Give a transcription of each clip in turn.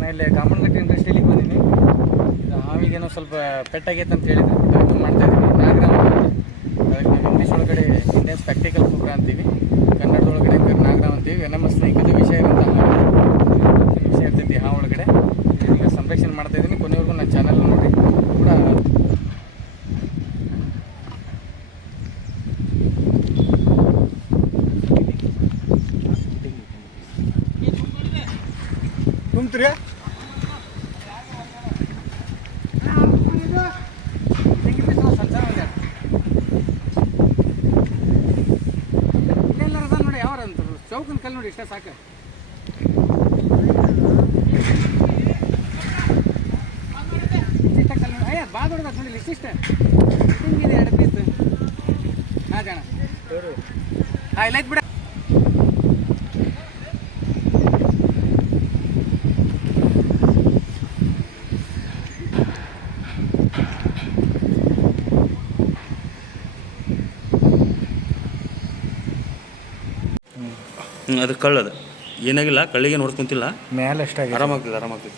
ನಾನು ಇಲ್ಲಿ ಕಾಮನಗಟ್ಟಿ ಇಂಡಸ್ಟ್ರಿಯಲಿಗೆ ಬಂದೀನಿ. ಇದು ಹಾವಿಗೇನೋ ಸ್ವಲ್ಪ ಪೆಟ್ಟಾಗೈತೆ ಅಂತ ಹೇಳಿದ್ರು. ಇದು ಮಾಡ್ತಾಯಿದ್ದೀನಿ ನಾಗರಾಮ್. ಅದಕ್ಕೆ ನಾವು ಇಂಗ್ಲೀಷ್ ಒಳಗಡೆ ಇಂಡಿಯನ್ ಸ್ಪೆಕ್ಟಿಕಲ್ ಕುಬ್ರಾ ಅಂತೀವಿ, ಕನ್ನಡದೊಳಗಡೆ ನಾಗರಾಮ್ ಅಂತೀವಿ. ನಮ್ಮ ಸ್ನೇಹಿತದ ವಿಷಯ ಇರೋಂಥ ವಿಷಯ ಇರ್ತೈತಿ ಹಾವು ಒಳಗಡೆ. ಈಗ ಸಂರಕ್ಷಣೆ ಮಾಡ್ತಾಯಿದ್ದೀನಿ. ಕೊನೆವರೆಗೂ ನನ್ನ ಚಾನಲ್ ನೋಡಿ ಕೂಡ. ತುಂಬ್ತೀರಿ ನೋಡಿ ಯಾವ್ರ ಅಂತಾರೆ ಚೌಕನ ಕಲ್ಲು ನೋಡಿ ಇಷ್ಟ ಸಾಕು. ಇಷ್ಟ ಕಲ್ಲು ನೋಡಿ ಅಯ್ಯ ಭಾಳ ದೊಡ್ಡದ ನೋಡಿ ಇಷ್ಟಿಷ್ಟ ಹಿಂಗಿದೆ 2 ಪೀಸ್ 4 ಜನ. ಹಾಂ ಇಲ್ಲ ಬಿಡ. ಅದು ಕಳ್ಳದು ಏನಾಗಿಲ್ಲ, ಕಳ್ಳಿಗೆ ನೋಡ್ಕೊಂತಿಲ್ಲ ಮೇಲೆ ಅಷ್ಟೇ ಆರಾಮಾಗ್ತದೆ.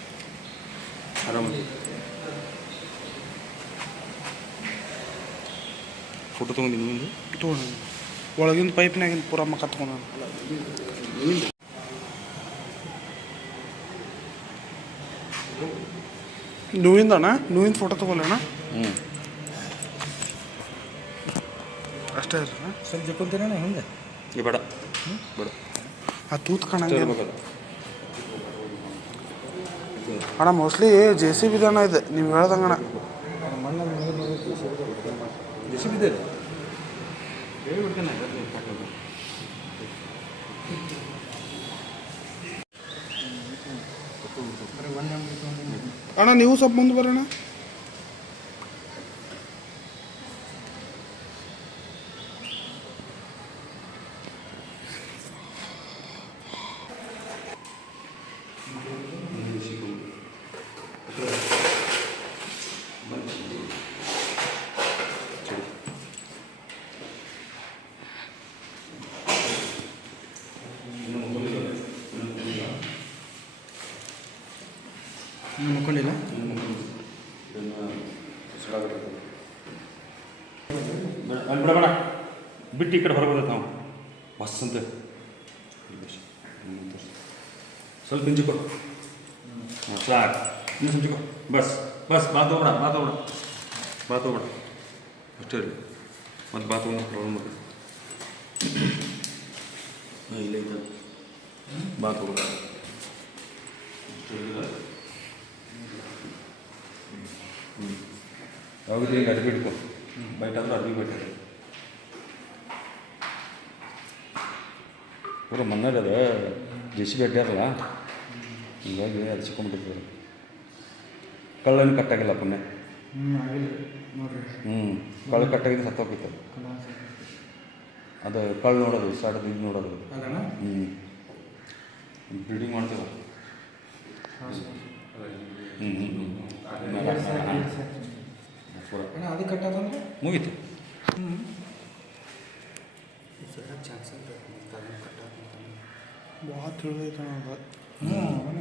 ಫೋಟೋ ತೊಗೊಂಡಿನಿ ನಿಂದು ತೊಗೊಂಡು ಒಳಗಿನ ಪೈಪ್ನಾಗಿಂದ ಪೂರ ಮಕ್ಕ ತೊಗೊಂಡು ನೋವಿಂದಣ್ಣ ನೋವಿಂದ ಫೋಟೋ ತೊಗೊಳ್ಳೋಣ. ಅಷ್ಟೇ ಇರೋಣ ಸ್ವಲ್ಪ ಜಕ್ಕೊಂತೀರಣ್ಣ ಹಿಂಗೆ ಬೇಡ ಬೇಡ ಆ ತೂತ್ ಕಾಣಂಗೆ ಅಣ್ಣ. ಮೋಸ್ಟ್ಲಿ JCB ಅಣ್ಣ ಇದೆ ನೀವು ಹೇಳ್ದಂಗಣ್ಣ. ಅಣ್ಣ ನೀವು ಸ್ವಲ್ಪ ಮುಂದೆ ಬರೋಣ. ಮುಕ್ಕೊಂಡಿಲ್ಲ ಬಿಡಬೇಡ ಬಿಟ್ಟು ಈ ಕಡೆ ಹೊರಗೆ ಬರ್ತೈತೆ ನಾವು ಬಸ್ ಅಂತ ಸ್ವಲ್ಪ ಹಿಂಜಿ ಕೊಡು. ಸಾಕು ಇನ್ನು ಹಿಂಜಿ ಕೊಡು. ಬಸ್ ತೊಗೊಬೇಡ ಅಷ್ಟೇ ಇರಲಿ. ಮತ್ತು ತೊಗೊಂಡು ಪ್ರಾಬ್ಲಮ್ ಮಾಡಿ ಇಲ್ಲ ಇಲ್ಲ ತೊಗೊಬೇಡ ಯಾವಾಗ ಈಗ ಅರ್ಬಿ ಇಟ್ಕೊ ಬೈಟ್ ಅಂದ್ರೆ ಅರ್ಬಿ ಬೈಟ್ ಪೂರ ಮಣ್ಣಾಗ ಅದ JCB ಅಡ್ಡಾರಲ್ಲ, ಹೀಗಾಗಿ ಅದು ಸಿಕ್ಕೊಂಡ್ಬಿಟ್ಟಿರ್ತಾರೆ. ಕಳ್ಳನ್ನು ಕಟ್ಟಾಗಿಲ್ಲ ಪುಣ್ಯ. ಕಳ್ಳು ಕಟ್ಟಾಗಿದ್ದು ಸತ್ತೋಗ್ತೈತೆ. ಅದು ಕಳ್ಳು ನೋಡೋದು ಸಾಡೋದು ಇದು ನೋಡೋದು. ಬ್ರೀಡಿಂಗ್ ಮಾಡ್ತೀವ. ಅದು ಕಟ್ಟೋದಂದ್ರೆ ಮುಗೀತು. ಭಾಳ ತಿಳಿದೈತೆ ಅಣ್ಣ.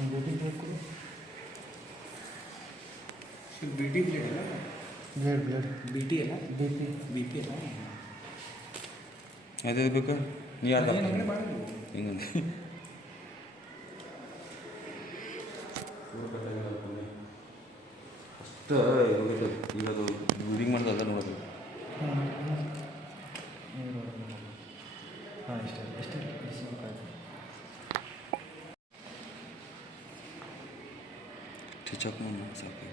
ಒಂದು ಬಿ ಬೇಕು. BT ಬ್ಲೇಡ್ ಅಲ್ಲ, ಬ್ಲೇಡ್ BT ಅಲ್ಲ, BP ಅಲ್ಲ. ಅದೇ ಬೇಕು ನೀ ಯಾರು ಹಿಂಗಂದು ಅಷ್ಟು ಈಗ ಅದು ಬ್ರೀಡಿಂಗ್ ಮಾಡೋದು ಅದ ನೋಡೋದು. ಹಾಂ ಇಷ್ಟೇ ಟಿಚಪ್ ಸಾಕು.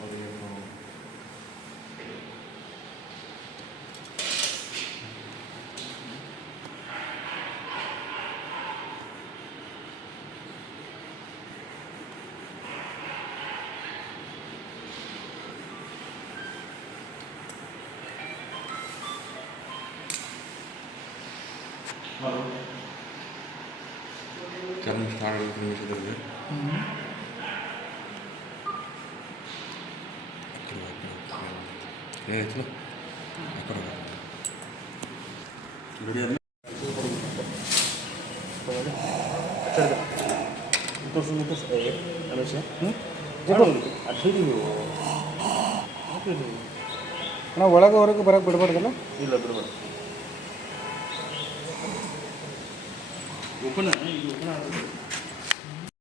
ಅವರಿಗೆ ಚರ್ಮ ಸ್ಟಾರ್ಟ್ ನಿಮಿಷದಲ್ಲಿ ರೆಡಿ ಆದ್ಮೇಲೆ ನಾವು ಒಳಗೆ ಹೊರಗೆ ಬರೋಕ್ಕೆ ಬಿಡಬಾರ್ದಲ್ಲ. ಇಲ್ಲ ಬಿಡಬೇಡ. ಓಪನ್ ಇದು ಓಪನ್ ಆಗುತ್ತೆ.